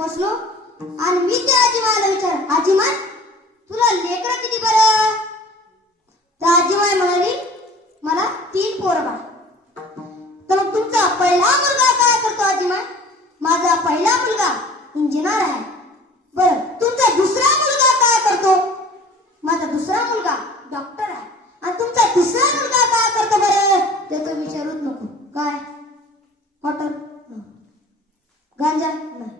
पोहोचलो आणि मी त्या आजीमाला विचार, आजीमा तुला लेकरं किती बरं? त्या आजीमाई म्हणाली, मला 3 पोरं बाळ. तर मग तुमचा पहिला मुलगा काय करतो आजीमाई? माझा पहिला मुलगा इंजिनियर आहे. बरं, तुमचा दुसरा मुलगा काय करतो? माझा दुसरा मुलगा डॉक्टर आहे. आणि तुमचा तिसरा मुलगा काय करतो बरं? त्याचं विचारूच नको. काय? हॉटेल? गांजा? नाही.